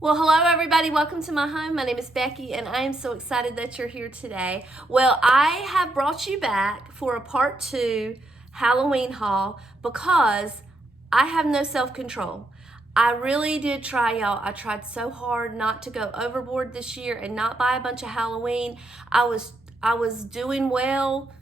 Well, hello everybody. Welcome to my home. My name is Becky and I am so excited that you're here today. Well, I have brought you back for a part 2 Halloween haul because I have no self-control. I really did try, y'all. I tried so hard not to go overboard this year and not buy a bunch of Halloween. I was doing well.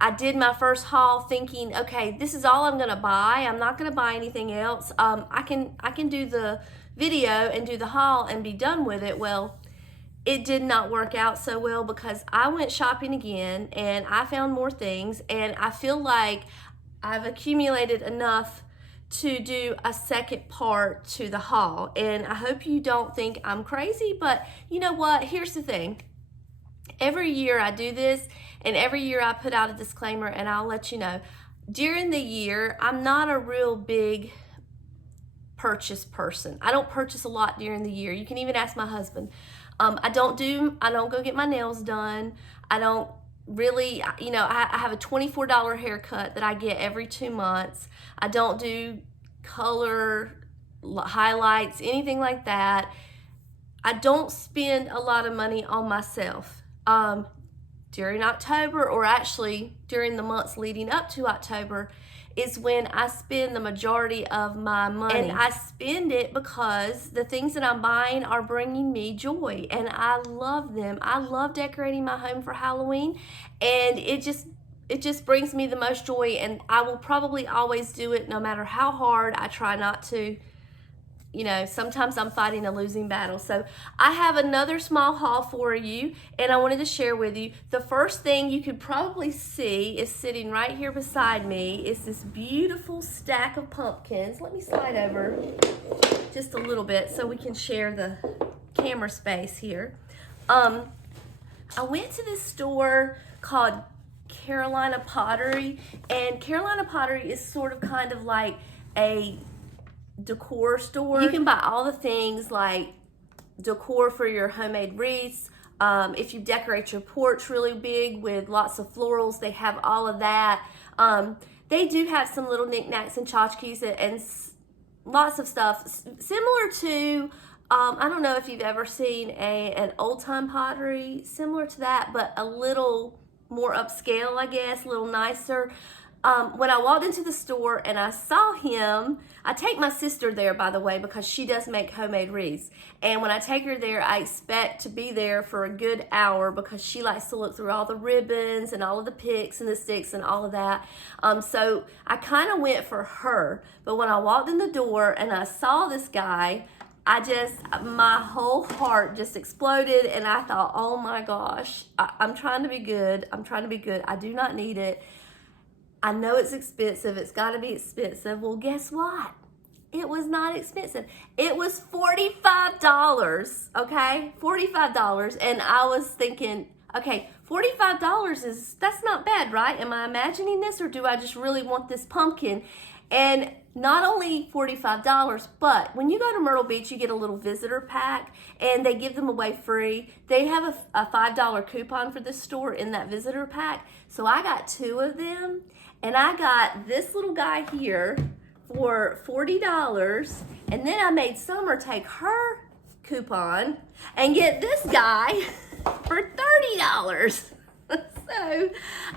I did my first haul thinking, okay, this is all I'm gonna buy. I'm not gonna buy anything else. I can do the video and do the haul and be done with it. Well, it did not work out so well because I went shopping again and I found more things, and I feel like I've accumulated enough to do a second part to the haul. And I hope you don't think I'm crazy, but you know what? Here's the thing. Every year I do this, and every year I put out a disclaimer, and I'll let you know. During the year, I'm not a real big purchase person. I don't purchase a lot during the year. You can even ask my husband. I don't go get my nails done. I don't really, I have a $24 haircut that I get every 2 months. I don't do color, highlights, anything like that. I don't spend a lot of money on myself. During October, or actually during the months leading up to October, is when I spend the majority of my money. And I spend it because the things that I'm buying are bringing me joy, and I love them. I love decorating my home for Halloween, and it just brings me the most joy, and I will probably always do it no matter how hard I try not to. Sometimes I'm fighting a losing battle. So I have another small haul for you, and I wanted to share with you. The first thing you could probably see is sitting right here beside me is this beautiful stack of pumpkins. Let me slide over just a little bit so we can share the camera space here. I went to this store called Carolina Pottery, and Carolina Pottery is sort of kind of like a decor store. You can buy all the things like decor for your homemade wreaths. If you decorate your porch really big with lots of florals, they have all of that. They do have some little knickknacks and tchotchkes and lots of stuff similar to, I don't know if you've ever seen an old time pottery similar to that, but a little more upscale, I guess, a little nicer. When I walked into the store and I saw him, I take my sister there, by the way, because she does make homemade wreaths. And when I take her there, I expect to be there for a good hour because she likes to look through all the ribbons and all of the picks and the sticks and all of that. So I kind of went for her. But when I walked in the door and I saw this guy, my whole heart just exploded, and I thought, oh my gosh, I'm trying to be good. I'm trying to be good. I do not need it. I know it's expensive. It's got to be expensive. Well, guess what? It was not expensive. It was $45, okay? $45. And I was thinking, okay, $45 that's not bad, right? Am I imagining this, or do I just really want this pumpkin? And not only $45, but when you go to Myrtle Beach, you get a little visitor pack, and they give them away free. They have a $5 coupon for this store in that visitor pack. So I got 2 of them, and I got this little guy here for $40, and then I made Summer take her coupon and get this guy for $30. So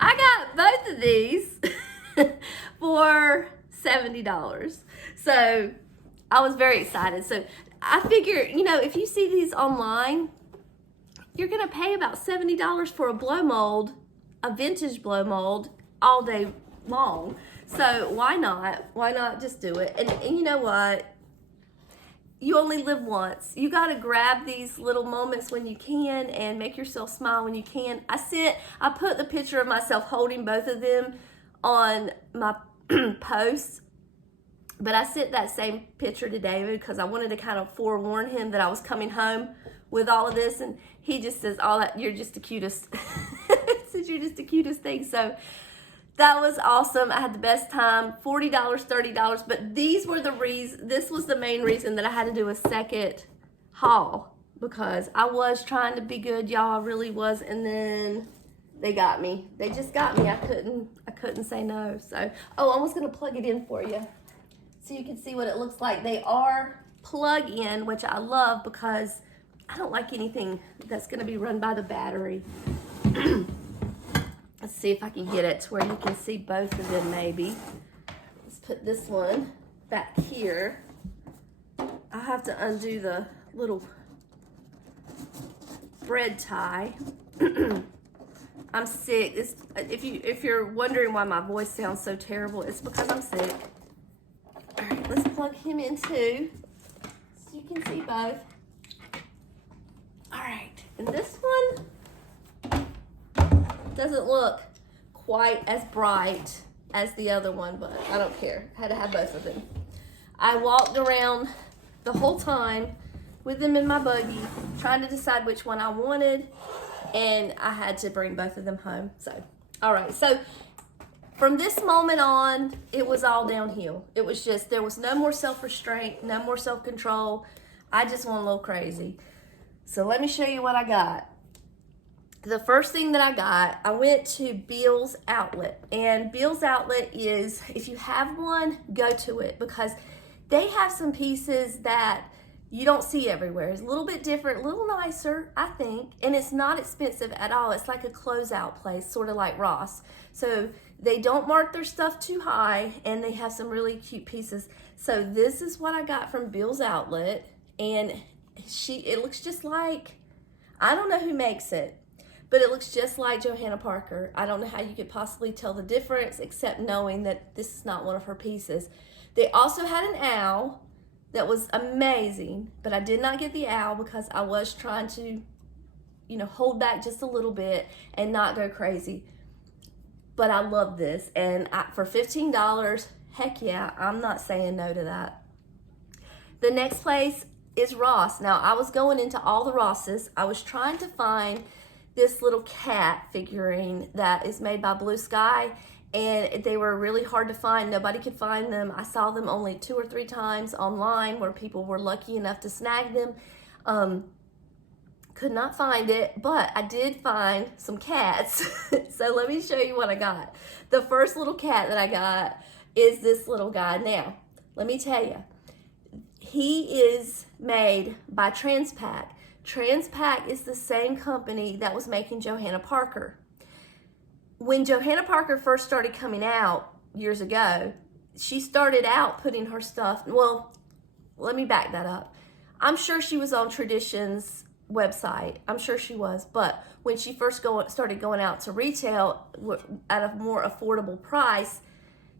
I got both of these for $70. So I was very excited. So I figure, if you see these online, you're gonna pay about $70 for a blow mold, a vintage blow mold, all day long. So why not? Why not just do it? And you know what? You only live once. You got to grab these little moments when you can and make yourself smile when you can. I put the picture of myself holding both of them on my posts, but I sent that same picture to David because I wanted to kind of forewarn him that I was coming home with all of this, and he just says, "All that, you're just the cutest." Says you're just the cutest thing. So that was awesome. I had the best time. $40, $30, but this was the main reason that I had to do a second haul, because I was trying to be good, y'all. I really was, and then they got me. They just got me. I couldn't say no. So, I was gonna plug it in for you so you can see what it looks like. They are plug-in, which I love because I don't like anything that's going to be run by the battery. Let's see if I can get it to where you can see both of them maybe. Let's put this one back here. I have to undo the little thread tie. I'm sick. If you're wondering why my voice sounds so terrible, it's because I'm sick. All right, let's plug him in too, so you can see both. All right, and this one doesn't look quite as bright as the other one, but I don't care. I had to have both of them. I walked around the whole time with them in my buggy, trying to decide which one I wanted, and I had to bring both of them home. So, all right, so from this moment on, it was all downhill. It was just, there was no more self-restraint, no more self-control. I just went a little crazy. So let me show you what I got. The first thing that I got, I went to Bill's Outlet. And Bill's Outlet is, if you have one, go to it, because they have some pieces that you don't see everywhere. It's a little bit different, a little nicer, I think, and it's not expensive at all. It's like a closeout place, sort of like Ross. So they don't mark their stuff too high, and they have some really cute pieces. So this is what I got from Bill's Outlet, and it looks just like, I don't know who makes it, but it looks just like Johanna Parker. I don't know how you could possibly tell the difference except knowing that this is not one of her pieces. They also had an owl that was amazing, but I did not get the owl because I was trying to, hold back just a little bit and not go crazy. But I love this, and for $15, heck yeah, I'm not saying no to that. The next place is Ross. Now, I was going into all the Rosses. I was trying to find this little cat figurine that is made by Blue Sky, and they were really hard to find. Nobody could find them. I saw them only 2 or 3 times online where people were lucky enough to snag them. Could not find it, but I did find some cats. So let me show you what I got. The first little cat that I got is this little guy. Now, let me tell you, he is made by Transpac. Transpac is the same company that was making Johanna Parker. When Johanna Parker first started coming out years ago, she started out putting her stuff, well, let me back that up. I'm sure she was on Tradition's website. I'm sure she was, but when she first started going out to retail at a more affordable price,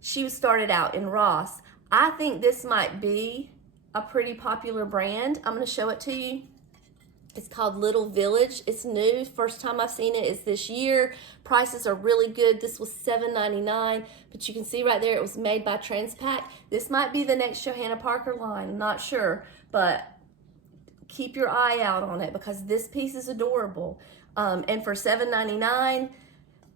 she started out in Ross. I think this might be a pretty popular brand. I'm going to show it to you. It's called Little Village. It's new. First time I've seen it is this year. Prices are really good. This was $7.99, but you can see right there it was made by Transpac. This might be the next Johanna Parker line. I'm not sure, but keep your eye out on it because this piece is adorable. And for $7.99,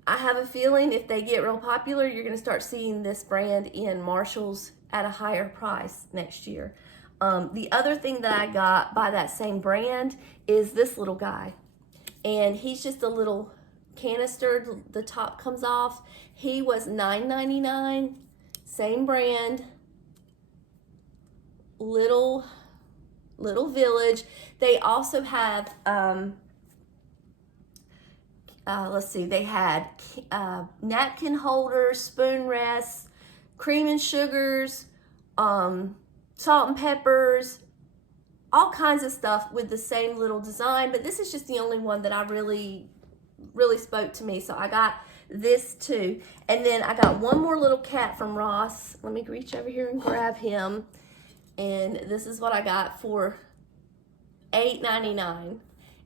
I have a feeling if they get real popular, you're going to start seeing this brand in Marshall's at a higher price next year. The other thing that I got by that same brand is this little guy. And he's just a little canister. The top comes off. He was $9.99. Same brand. Little Village. They also have, let's see, they had napkin holders, spoon rests, cream and sugars, salt and peppers, all kinds of stuff with the same little design, but this is just the only one that I really spoke to me. So I got this too. And then I got one more little cat from Ross. Let me reach over here and grab him. And this is what I got for $8.99.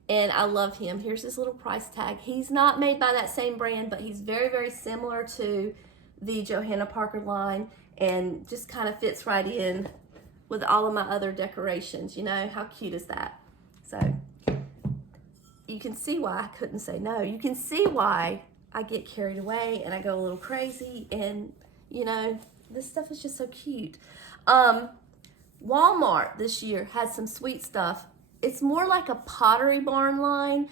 And I love him. Here's his little price tag. He's not made by that same brand, but he's very, very similar to the Johanna Parker line and just kind of fits right in with all of my other decorations. You know, how cute is that? So you can see why I couldn't say no. You can see why I get carried away and I go a little crazy, and you know, this stuff is just so cute. Walmart this year has some sweet stuff. It's more like a Pottery Barn line.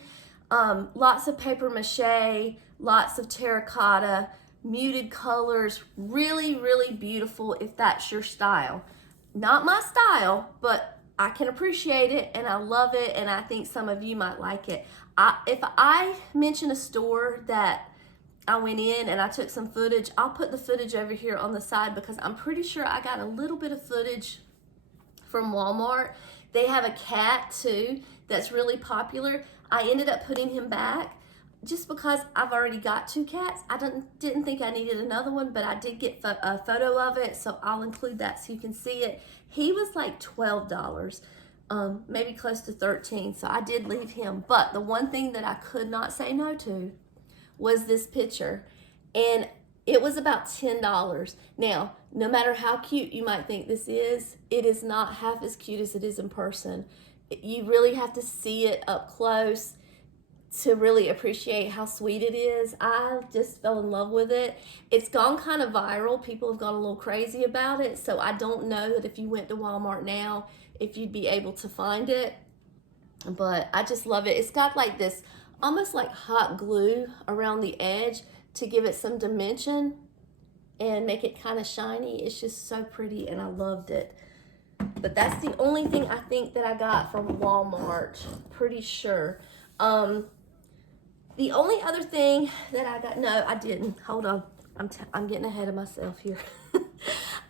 Lots of paper mache, lots of terracotta, muted colors, really, really beautiful if that's your style. Not my style, but I can appreciate it and I love it, and I think some of you might like it. If I mention a store that I went in and I took some footage, I'll put the footage over here on the side because I'm pretty sure I got a little bit of footage from Walmart. They have a cat too that's really popular. I ended up putting him back just because I've already got 2 cats. I didn't think I needed another one, but I did get a photo of it, so I'll include that so you can see it. He was like $12, maybe close to 13, so I did leave him. But the one thing that I could not say no to was this picture, and it was about $10. Now, no matter how cute you might think this is, it is not half as cute as it is in person. You really have to see it up close to really appreciate how sweet it is. I just fell in love with it. It's gone kind of viral. People have gone a little crazy about it, so I don't know that if you went to Walmart now, if you'd be able to find it, but I just love it. It's got like this almost like hot glue around the edge to give it some dimension and make it kind of shiny. It's just so pretty and I loved it. But that's the only thing I think that I got from Walmart, pretty sure. The only other thing that I got, no, I didn't. Hold on, I'm getting ahead of myself here.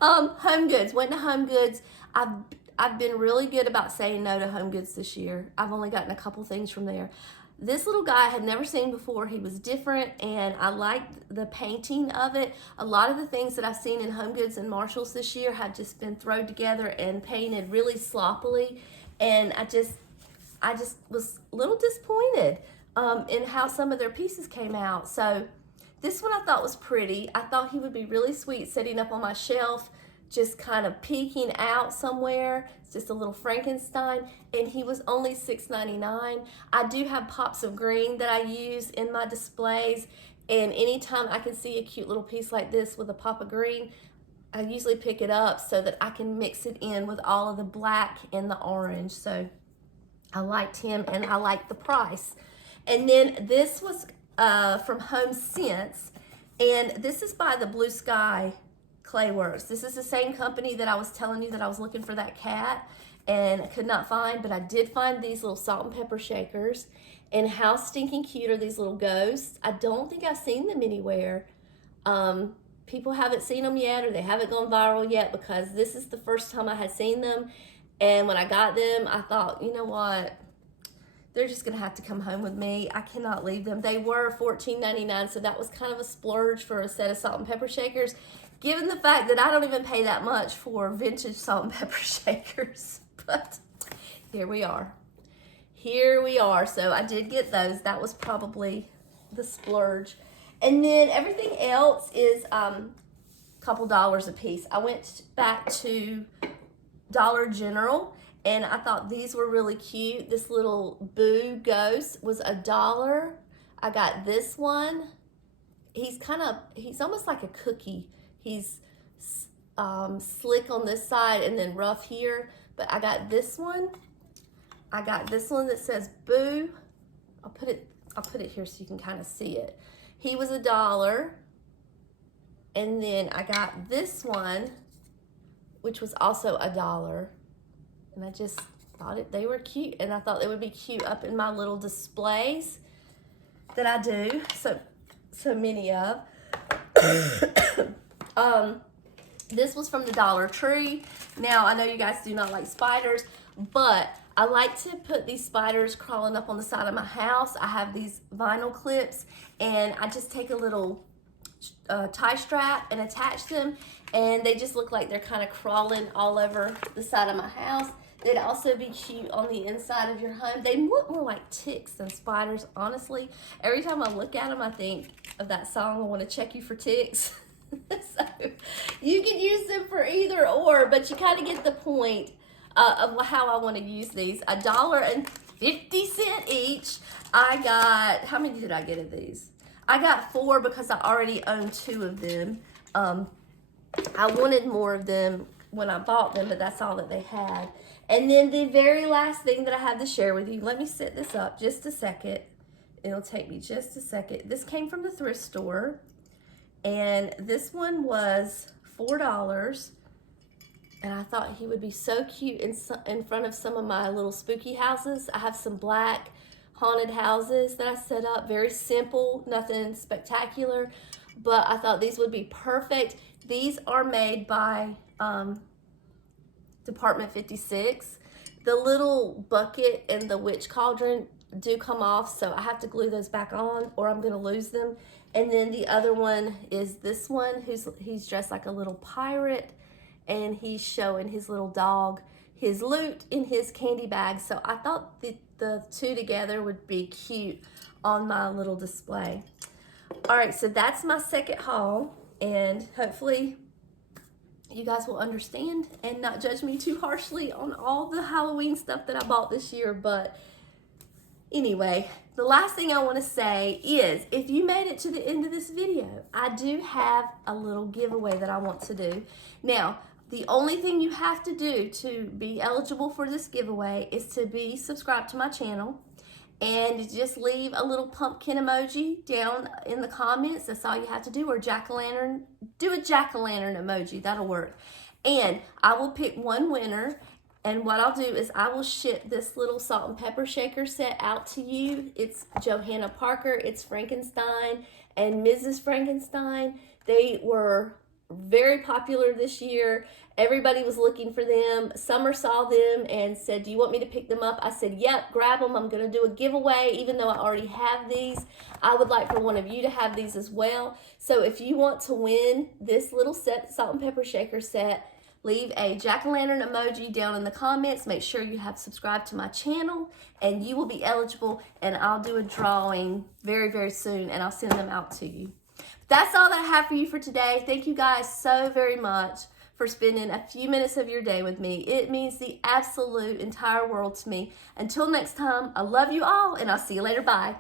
HomeGoods, went to HomeGoods. I've been really good about saying no to HomeGoods this year. I've only gotten a couple things from there. This little guy I had never seen before. He was different and I liked the painting of it. A lot of the things that I've seen in HomeGoods and Marshalls this year have just been thrown together and painted really sloppily, and I just was a little disappointed in how some of their pieces came out. So this one I thought was pretty. I thought he would be really sweet sitting up on my shelf, just kind of peeking out somewhere. It's just a little Frankenstein, and he was only $6.99. I do have pops of green that I use in my displays, and anytime I can see a cute little piece like this with a pop of green, I usually pick it up so that I can mix it in with all of the black and the orange. So I liked him and I liked the price. And then this was from HomeSense, and this is by the Blue Sky Clayworks. This is the same company that I was telling you that I was looking for that cat and I could not find, but I did find these little salt and pepper shakers. And how stinking cute are these little ghosts? I don't think I've seen them anywhere. People haven't seen them yet, or they haven't gone viral yet, because this is the first time I had seen them. And when I got them, I thought, you know what? They're just gonna have to come home with me. I cannot leave them. They were $14.99, so that was kind of a splurge for a set of salt and pepper shakers, given the fact that I don't even pay that much for vintage salt and pepper shakers. But here we are. Here we are. So I did get those. That was probably the splurge. And then everything else is a couple dollars a piece. I went back to Dollar General, and I thought these were really cute. This little Boo Ghost was $1. I got this one. He's almost like a cookie. He's slick on this side and then rough here. But I got this one. I got this one that says Boo. I'll put it here so you can kind of see it. He was $1. And then I got this one, which was also $1. And I just thought they were cute, and I thought they would be cute up in my little displays that I do so many of. This was from the Dollar Tree. Now, I know you guys do not like spiders, but I like to put these spiders crawling up on the side of my house. I have these vinyl clips, and I just take a little tie strap and attach them, and they just look like they're kind of crawling all over the side of my house. They'd also be cute on the inside of your home. They look more like ticks than spiders, honestly. Every time I look at them, I think of that song, I Want to Check You for Ticks. So you can use them for either or, but you kind of get the point of how I want to use these. $1.50 each. I got, how many did I get of these? I got 4 because I already own 2 of them. I wanted more of them when I bought them, but that's all that they had. And then the very last thing that I have to share with you, let me set this up just a second. It'll take me just a second. This came from the thrift store, and this one was $4. And I thought he would be so cute in front of some of my little spooky houses. I have some black haunted houses that I set up, very simple, nothing spectacular, but I thought these would be perfect. These are made by Department 56. The little bucket and the witch cauldron do come off, so I have to glue those back on or I'm gonna lose them. And then the other one is this one, he's dressed like a little pirate, and he's showing his little dog his loot in his candy bag. So I thought the two together would be cute on my little display. All right, so that's my second haul, and hopefully you guys will understand and not judge me too harshly on all the Halloween stuff that I bought this year. But anyway, the last thing I want to say is, if you made it to the end of this video, I do have a little giveaway that I want to do. Now, the only thing you have to do to be eligible for this giveaway is to be subscribed to my channel, and just leave a little pumpkin emoji down in the comments. That's all you have to do, or jack-o'-lantern. Do a jack-o'-lantern emoji, that'll work. And I will pick one winner, and what I'll do is I will ship this little salt and pepper shaker set out to you. It's Johanna Parker, it's Frankenstein and Mrs. Frankenstein. They were very popular this year. Everybody was looking for them. Summer saw them and said, do you want me to pick them up? I said, yep, grab them. I'm going to do a giveaway. Even though I already have these, I would like for one of you to have these as well. So if you want to win this little set, salt and pepper shaker set, leave a jack-o'-lantern emoji down in the comments. Make sure you have subscribed to my channel, and you will be eligible, and I'll do a drawing very, very soon, and I'll send them out to you. That's all that I have for you for today. Thank you guys so very much for spending a few minutes of your day with me. It means the absolute entire world to me. Until next time, I love you all, and I'll see you later. Bye.